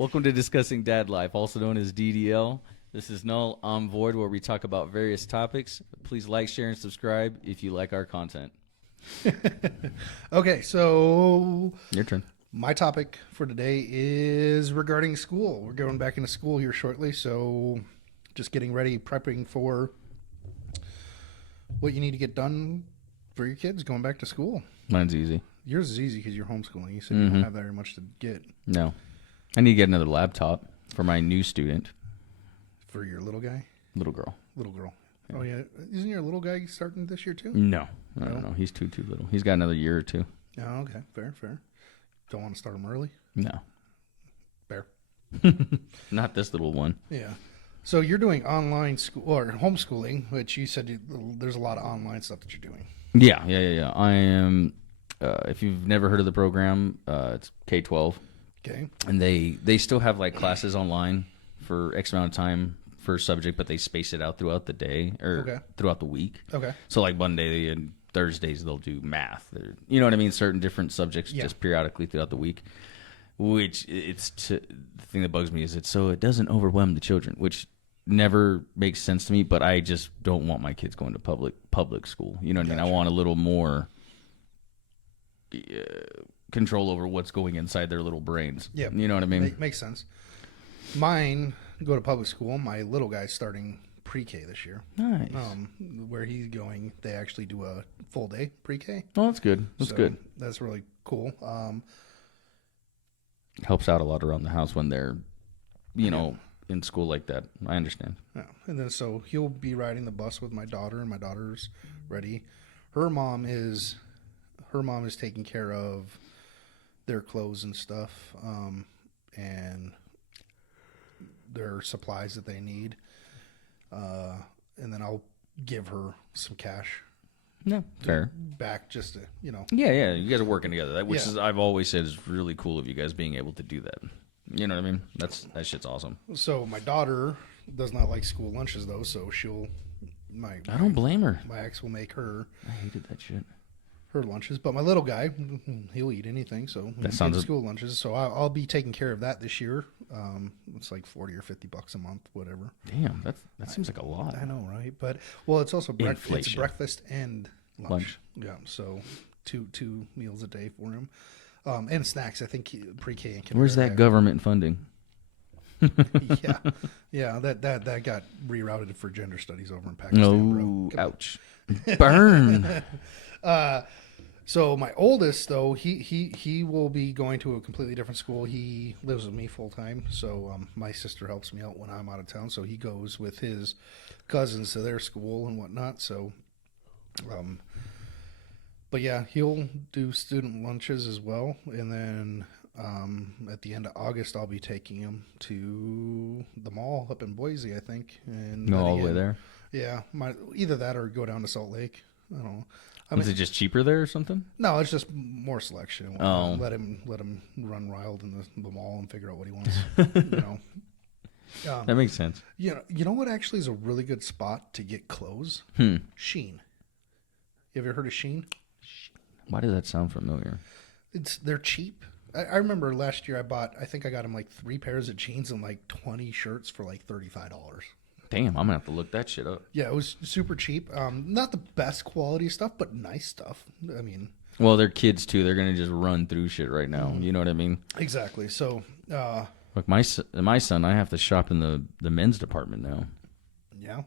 Welcome to Discussing Dad Life, also known as DDL. This is Null on Void, where we talk about various topics. Please like, share, and subscribe if you like our content. Okay, so Your turn. my topic for today is regarding school. We're going back into school here shortly, so just getting ready, prepping for what you need to get done for your kids going back to school. Mine's easy. Yours is easy because you're homeschooling. You said you don't have very much to get No. I need to get another laptop for my new student, for your little guy, little girl. little girl. Oh yeah, isn't your little guy starting this year too? No. No. He's too little. He's got another year or two. Oh, okay, fair. Don't want to start him early. No. Fair. Not this little one. Yeah. So you're doing online school or homeschooling, which you said there's a lot of online stuff that you're doing. Yeah. I am, if you've never heard of the program, it's K-12. Okay. And they still have like classes online for X amount of time for a subject, but they space it out throughout the day or throughout the week. Okay. So like Monday and Thursdays they'll do math. You know what I mean? Certain different subjects just periodically throughout the week. Which the thing that bugs me is it doesn't overwhelm the children, which never makes sense to me. But I just don't want my kids going to public school. You know what I mean? I want a little more control over what's going inside their little brains. Yeah. You know what I mean? Makes sense. Mine go to public school. My little guy's starting pre-K this year. Nice. Where he's going, they actually do a full day pre-K. Oh, that's good. That's good. That's really cool. Helps out a lot around the house when they're, in school like that. I understand. Yeah. And then so he'll be riding the bus with my daughter, and my daughter's ready. Her mom is taking care of their clothes and stuff, and their supplies that they need. And then I'll give her some cash. No, fair. Back just to, Yeah. You guys are working together, which is I've always said is really cool of you guys being able to do that. You know what I mean? That shit's awesome. So my daughter does not like school lunches though, so I don't blame her. My ex will make her. I hated that shit. Her lunches, but my little guy, he'll eat anything. So that sounds school lunches. So I'll be taking care of that this year. It's like $40 or $50 a month, whatever. Damn, that seems like a lot. I know, right? But it's also it's breakfast and lunch. Yeah, so two meals a day for him, and snacks. I think pre-K and kindergarten. Where's that government funding? yeah. That got rerouted for gender studies over in Pakistan. Oh, ouch! Burn. So my oldest though, he will be going to a completely different school. He lives with me full time. So my sister helps me out when I'm out of town. So he goes with his cousins to their school and whatnot. So, but yeah, he'll do student lunches as well. And then at the end of August, I'll be taking him to the mall up in Boise, I think. And go all the way there. Yeah, either that or go down to Salt Lake. I don't know. Is it just cheaper there or something? No, it's just more selection. Oh. Let him run wild in the mall and figure out what he wants. That makes sense. You know what actually is a really good spot to get clothes? Shein. You ever heard of Shein? Why does that sound familiar? They're cheap. I remember last year I think I got him like 3 pairs of jeans and like 20 shirts for like $35. Damn, I'm gonna have to look that shit up. Yeah, it was super cheap. Not the best quality stuff, but nice stuff. I mean, well, they're kids too. They're gonna just run through shit right now. You know what I mean? Exactly. So, like my son, I have to shop in the men's department now. Yeah.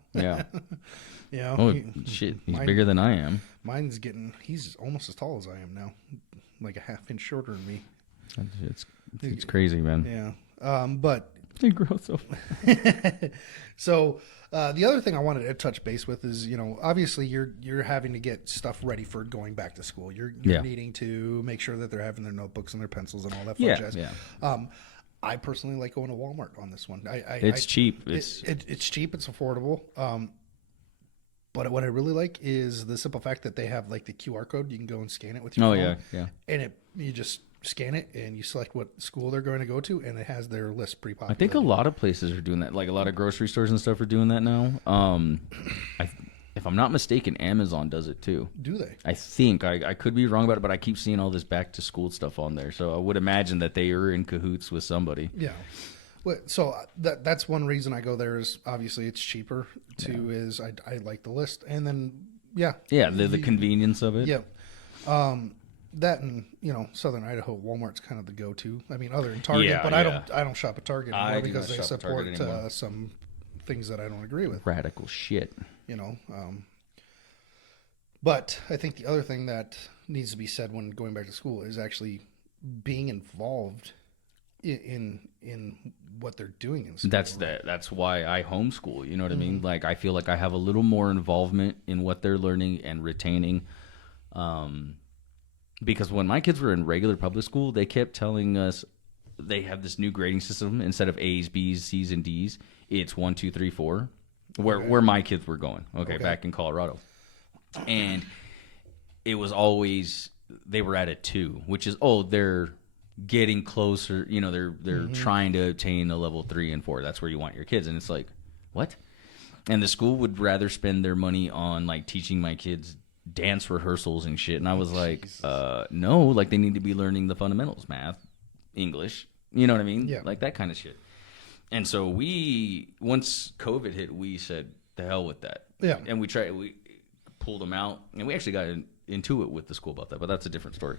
Yeah. Oh shit, he's bigger than I am. He's almost as tall as I am now, like a half-inch shorter than me. It's crazy, man. Yeah. But. They grow so fast. So the other thing I wanted to touch base with is, obviously you're having to get stuff ready for going back to school. You're needing to make sure that they're having their notebooks and their pencils and all that fun jazz. Yeah. I personally like going to Walmart on this one. It's cheap. It's cheap. It's affordable. But what I really like is the simple fact that they have like the QR code. You can go and scan it with your phone. Yeah. And you just scan it and you select what school they're going to go to, and it has their list pre-populated. I think a lot of places are doing that. Like a lot of grocery stores and stuff are doing that now. if I'm not mistaken, Amazon does it too. Do they? I think I could be wrong about it, but I keep seeing all this back to school stuff on there. So I would imagine that they are in cahoots with somebody. Yeah. Well, so that's one reason I go there is obviously it's cheaper. Two is I like the list, and then the convenience of it. Yeah. That and Southern Idaho, Walmart's kind of the go-to. I mean, other than Target, but I don't shop at Target anymore because they support some things that I don't agree with. Radical shit. But I think the other thing that needs to be said when going back to school is actually being involved in what they're doing in school. That's why I homeschool. You know what I mean? Like I feel like I have a little more involvement in what they're learning and retaining. Because when my kids were in regular public school, they kept telling us they have this new grading system. Instead of A's, B's, C's, and D's, it's 1, 2, 3, 4. Where my kids were going. Okay, back in Colorado, and it was always they were at a 2, which is they're getting closer. They're trying to attain a level 3 and 4. That's where you want your kids, and it's like what? And the school would rather spend their money on like teaching my kids dance rehearsals and shit, and I was like, no, like they need to be learning the fundamentals, math, English, you know what I mean? Yeah, like that kind of shit. And so once COVID hit, we said the hell with that. Yeah, and we pulled them out, and we actually got into it with the school about that, but that's a different story.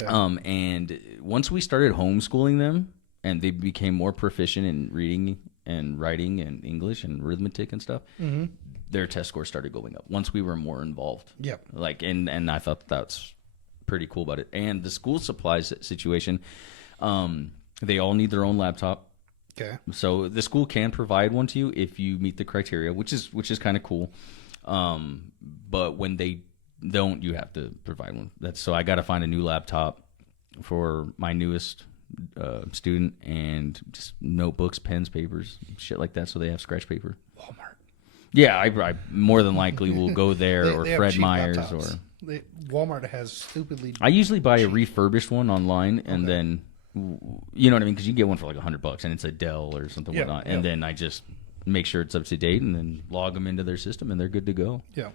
Okay. And once we started homeschooling them, and they became more proficient in reading and writing and English and arithmetic and stuff. Their test scores started going up once we were more involved. Yeah. Like, and I thought that's pretty cool about it. And the school supplies situation, they all need their own laptop. Okay. So the school can provide one to you if you meet the criteria, which is kind of cool. But when they don't, you have to provide one. So I got to find a new laptop for my newest student, and just notebooks, pens, papers, shit like that. So they have scratch paper. Walmart. Yeah, I more than likely will go there or Fred Meyer's laptops. Walmart has stupidly. I usually buy a refurbished one online, and then you know what I mean, because you can get one for like $100, and it's a Dell or something whatnot, and then I just make sure it's up to date, and then log them into their system, and they're good to go. Yeah,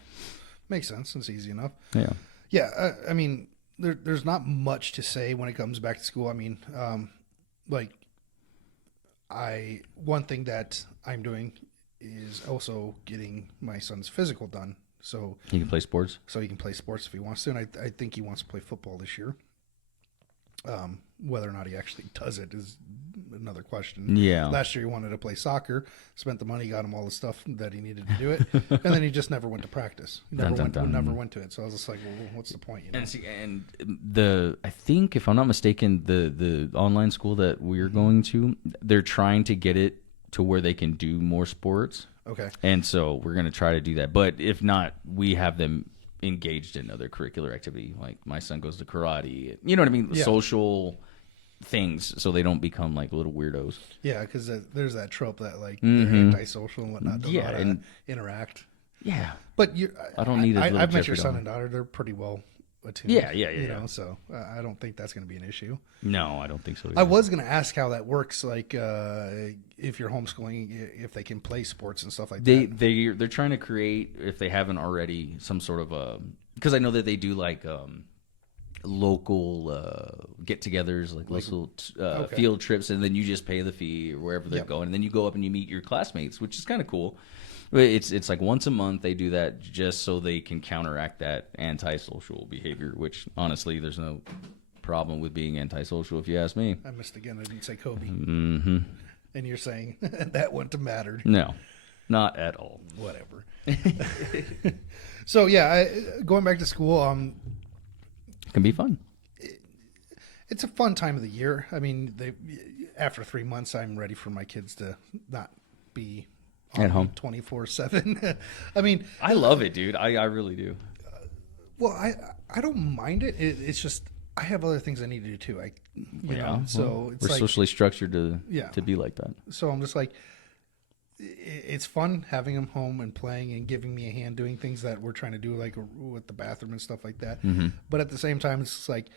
makes sense. It's easy enough. Yeah. I mean, there's not much to say when it comes back to school. I mean, one thing that I'm doing is also getting my son's physical done. So he can play sports. So he can play sports if he wants to, and I think he wants to play football this year. Whether or not he actually does it is another question. Yeah. Last year he wanted to play soccer, spent the money, got him all the stuff that he needed to do it, and then he just never went to practice. Never went to it. So I was just like, well, what's the point? And I think, if I'm not mistaken, the online school that we're going to, they're trying to get it to where they can do more sports. Okay. And so we're going to try to do that. But if not, we have them engaged in other curricular activity. Like my son goes to karate. You know what I mean? Yeah. Social things, so they don't become like little weirdos. Yeah, because there's that trope that like they're antisocial and whatnot. Don't know how to interact. Yeah. But I don't need I've met your son and daughter. They're pretty well attuned. Yeah. You know, so I don't think that's going to be an issue. No, I don't think so either. I was going to ask how that works, like if you're homeschooling, if they can play sports and stuff like that. They're trying to create, if they haven't already, some sort of because I know that they do like local get-togethers, like local field trips, and then you just pay the fee or wherever they're going, and then you go up and you meet your classmates, which is kind of cool. It's like once a month they do that just so they can counteract that antisocial behavior, which honestly there's no problem with being antisocial if you ask me. I missed again. I didn't say Kobe. Mm-hmm. And you're saying that wouldn't have mattered. No, not at all. Whatever. So yeah, going back to school, it can be fun. It's a fun time of the year. I mean, after 3 months, I'm ready for my kids to not be at home 24/7. I mean, I love it, dude. I really do. Well, I don't mind it. It's just I have other things I need to do too. So it's we're like, socially structured to be like that. So I'm just like, it's fun having them home and playing and giving me a hand doing things that we're trying to do, like with the bathroom and stuff like that. Mm-hmm. But at the same time, it's just like,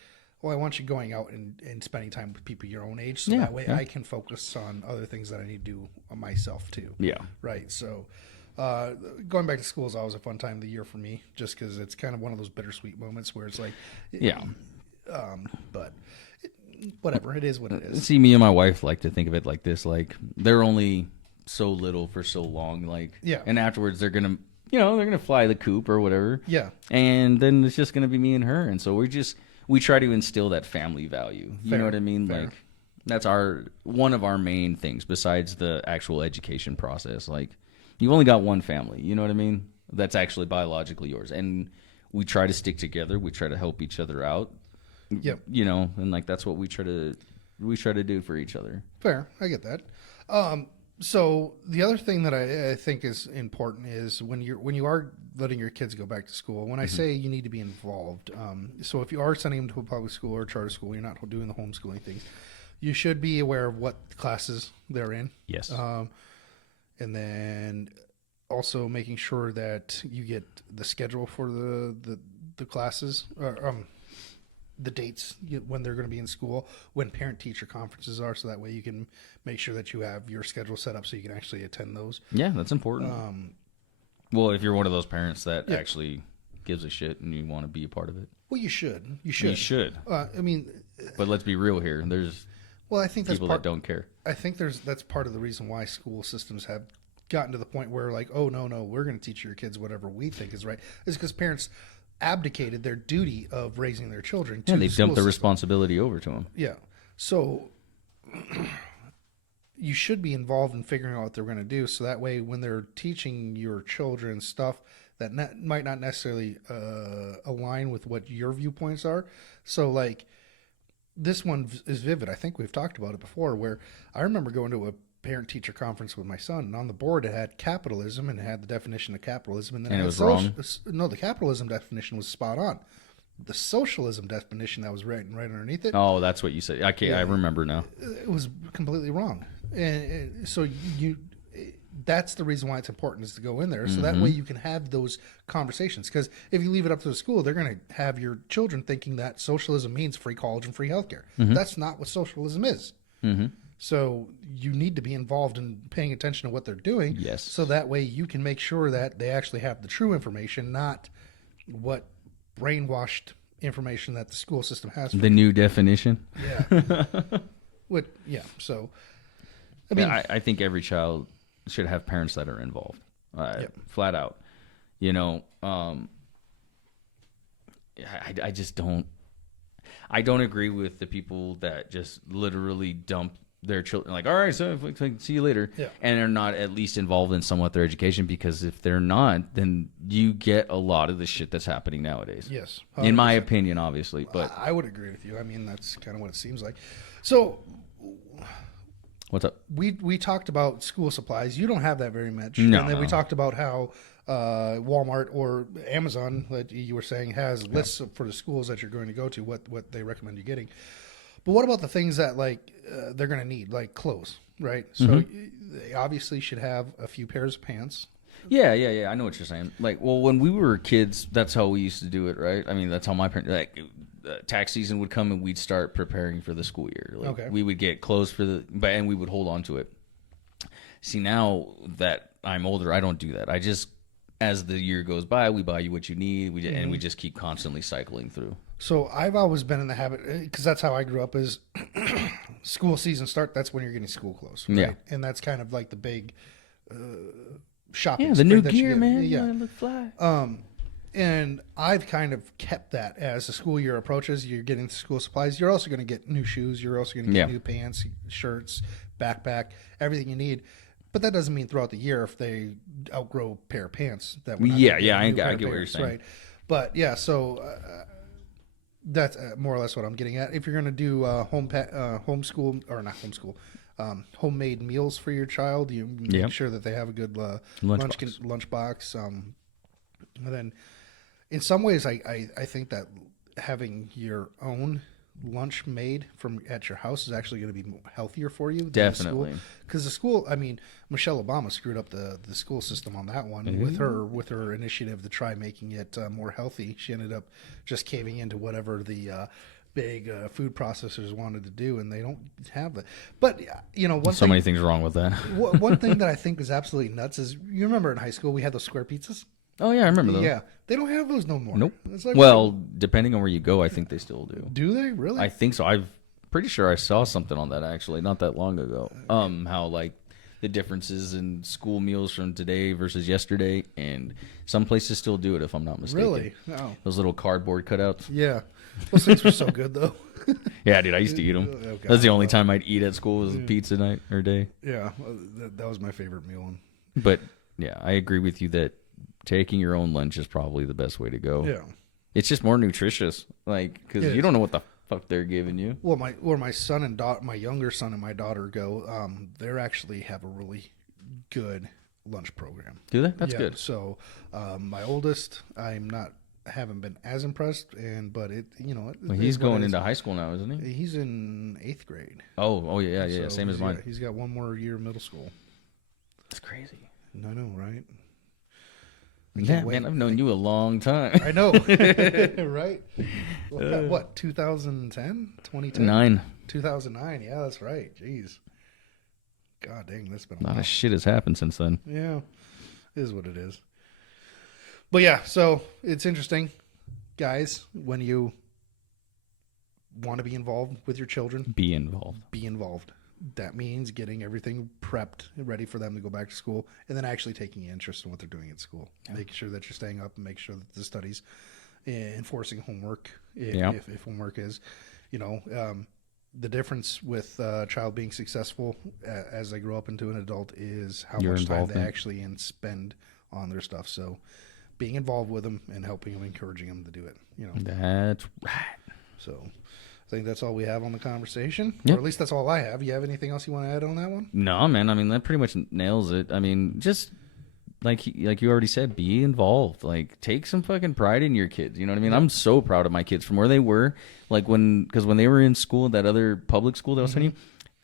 well, I want you going out and spending time with people your own age, so that way I can focus on other things that I need to do on myself too. Yeah. Right. So Going back to school is always a fun time of the year for me, just because it's kind of one of those bittersweet moments where it's like, Yeah. But whatever, it is what it is. See, me and my wife like to think of it like this: like they're only so little for so long, like Yeah. and afterwards they're gonna, they're gonna fly the coop or whatever. Yeah. And then it's just gonna be me and her, and so we try to instill that family value. You Fair, know what I mean? fair. Like that's one of our main things besides the actual education process. Like you've only got one family. You know what I mean? That's actually biologically yours, and we try to stick together. We try to help each other out. Yep. And like that's what we try to do for each other. Fair, I get that. So the other thing that I think is important is when you are letting your kids go back to school. When I say you need to be involved, so if you are sending them to a public school or a charter school, you're not doing the homeschooling things. You should be aware of what classes they're in. Yes. And then also making sure that you get the schedule for the classes, or the dates when they're going to be in school, when parent-teacher conferences are, so that way you can make sure that you have your schedule set up so you can actually attend those. Yeah, that's important. Well, if you're one of those parents that Yeah. actually gives a shit and you want to be a part of it. Well, you should. You should. I mean, But let's be real here. There's well, I think that's people that don't care. I think that's part of the reason why school systems have gotten to the point where like, oh no, we're going to teach your kids whatever we think is right, is because parents abdicated their duty of raising their children to Yeah, they the school dumped the system. responsibility over to them. Yeah. So you should be involved in figuring out what they're going to do, so that way when they're teaching your children stuff that might not necessarily align with what your viewpoints are. So like this one is vivid. I think we've talked about it before, where I remember going to a parent-teacher conference with my son, and on the board it had capitalism and it had the definition of capitalism, and then And it it had was wrong? No, the capitalism definition was spot on. The socialism definition that was right underneath it, Oh, that's what you said. Okay, I remember now. it was completely wrong. And so that's the reason why it's important, is to go in there, so that way you can have those conversations. Because if you leave it up to the school, they're going to have your children thinking that socialism means free college and free healthcare. That's not what socialism is. So you need to be involved in paying attention to what they're doing. Yes. So that way you can make sure that they actually have the true information, not what brainwashed information that the school system has. The new definition. Yeah. So, I mean, I think every child should have parents that are involved, flat out. I just don't. I don't agree with the people that just literally dump their children, like, all right, so see you later, and are not at least involved in somewhat their education. Because if they're not, then you get a lot of the shit that's happening nowadays. yes. In my 100%. opinion, obviously, but I would agree with you. I mean, that's kind of what it seems like. So what's up? we talked about school supplies. You don't have that very much. No, And then we no. talked about how Walmart or Amazon, like you were saying, has lists for the schools that you're going to go to, what they recommend you getting. But what about the things that like they're going to need, like clothes, right? So they obviously should have a few pairs of pants. Yeah. I know what you're saying. Like, well, when we were kids, that's how we used to do it, right? I mean, that's how my parents, like, tax season would come and we'd start preparing for the school year. Like, Okay. We would get clothes and we would hold on to it. See, now that I'm older, I don't do that. I just, as the year goes by, we buy you what you need, and we just keep constantly cycling through. So I've always been in the habit, because that's how I grew up, is school season start, that's when you're getting school clothes, right? Yeah. And that's kind of like the big shopping Yeah, the spree new that you gear, get. man. Yeah. You look fly. And I've kind of kept that as the school year approaches. You're getting school supplies. You're also going to get new shoes. You're also going to get new pants, shirts, backpack, everything you need. But that doesn't mean throughout the year if they outgrow a pair of pants. That we're not Yeah, gonna get a I new pair get of what you're pants, saying. right? But yeah, so that's more or less what I'm getting at. If you're going to do homeschool, or not homeschool, homemade meals for your child, you make sure that they have a good lunchbox. And then in some ways, I think that having your own lunch made from at your house is actually going to be healthier for you than Definitely. because the school, I mean, Michelle Obama screwed up the school system on that one with her initiative to try making it more healthy. She ended up just caving into whatever the big food processors wanted to do, and they don't have that. But Many things wrong with that. one thing that I think is absolutely nuts is, you remember in high school we had those square pizzas. Oh yeah, I remember those. Yeah, they don't have those no more. Nope. It's like, well, depending on where you go, I think they still do. Do they really? I think so. I'm pretty sure I saw something on that actually not that long ago. How like the differences in school meals from today versus yesterday, and some places still do it if I'm not mistaken. Really? Oh. Those little cardboard cutouts. Yeah. Those things were so good though. Yeah, dude, I used to eat them. Oh, That's the only time I'd eat at school was pizza night or day. Yeah, that was my favorite meal. But yeah, I agree with you that taking your own lunch is probably the best way to go. Yeah. It's just more nutritious, like, because you don't know what the fuck they're giving you. Well, my son and my younger son and my daughter go, they actually have a really good lunch program. Do they? That's Yeah, good. So, my oldest, haven't been as impressed, but He's going into high school now, isn't he? He's in 8th grade. Oh yeah, So same as mine. He's got one more year of middle school. That's crazy. I know, right? Yeah, man, I've known you a long time. I know, right? What, 2010? 2010? 9. 2009, yeah, that's right. Jeez. God dang, that's been A lot of shit has happened since then. Yeah, it is what it is. But yeah, so it's interesting, guys, when you want to be involved with your children. Be involved. Be involved. That means getting everything prepped, ready for them to go back to school, and then actually taking interest in what they're doing at school. Yeah. Making sure that you're staying up and make sure that the studies, enforcing homework, if homework is, the difference with a child being successful as they grow up into an adult is how much time they actually spend on their stuff. So being involved with them and helping them, encouraging them to do it. That's right. So I think that's all we have on the conversation. Yep. Or at least that's all I have. You have anything else you want to add on that one? No, man. I mean, that pretty much nails it. I mean, just like you already said, be involved. Like, take some fucking pride in your kids. You know what I mean? I'm so proud of my kids from where they were. Like, because when they were in school, that other public school that I was telling you,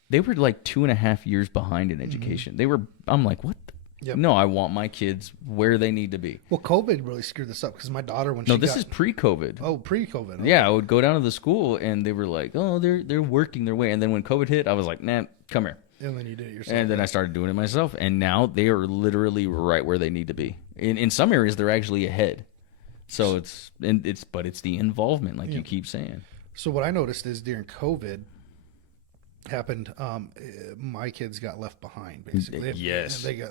they were like 2.5 years behind in education. I'm like, what? Yep. No, I want my kids where they need to be. Well, COVID really screwed this up because my daughter, this is pre-COVID. Oh, pre-COVID. Okay. Yeah, I would go down to the school and they were like, oh, they're working their way. And then when COVID hit, I was like, nah, come here. And then you did it yourself. And then I started doing it myself. And now they are literally right where they need to be. In some areas, they're actually ahead. So it's the involvement, like you keep saying. So what I noticed is during COVID happened, my kids got left behind, basically. Yes. They got,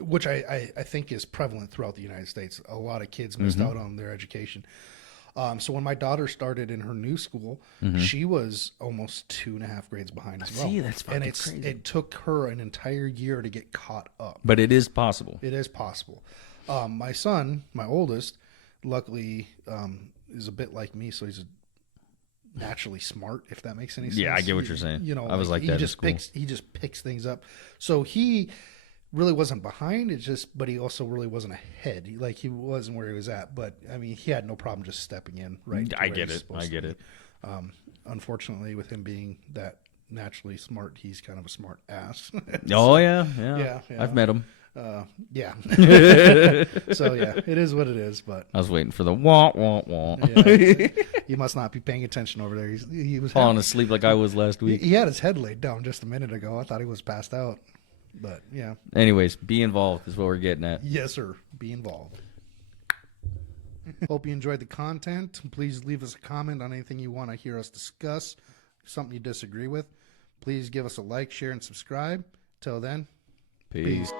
which I think is prevalent throughout the United States. A lot of kids missed out on their education. So when my daughter started in her new school, she was almost 2.5 grades behind as well. See, that's fucking crazy. It took her an entire year to get caught up. But it is possible. It is possible. My son, my oldest, luckily is a bit like me, so he's naturally smart, if that makes any sense. Yeah, I get what you're saying. I was like that in school. He just picks things up. So he really wasn't behind. But he also really wasn't ahead. He wasn't where he was at. But I mean, he had no problem just stepping in. Right. I get it. Unfortunately, with him being that naturally smart, he's kind of a smart ass. Oh yeah. I've met him. Yeah. So yeah, it is what it is. But I was waiting for the wah wah wah. Yeah, you must not be paying attention over there. He was falling asleep like I was last week. He had his head laid down just a minute ago. I thought he was passed out. But yeah. Anyways, be involved is what we're getting at. Yes, sir. Be involved. Hope you enjoyed the content. Please leave us a comment on anything you want to hear us discuss. Something you disagree with. Please give us a like, share, and subscribe. Till then, peace.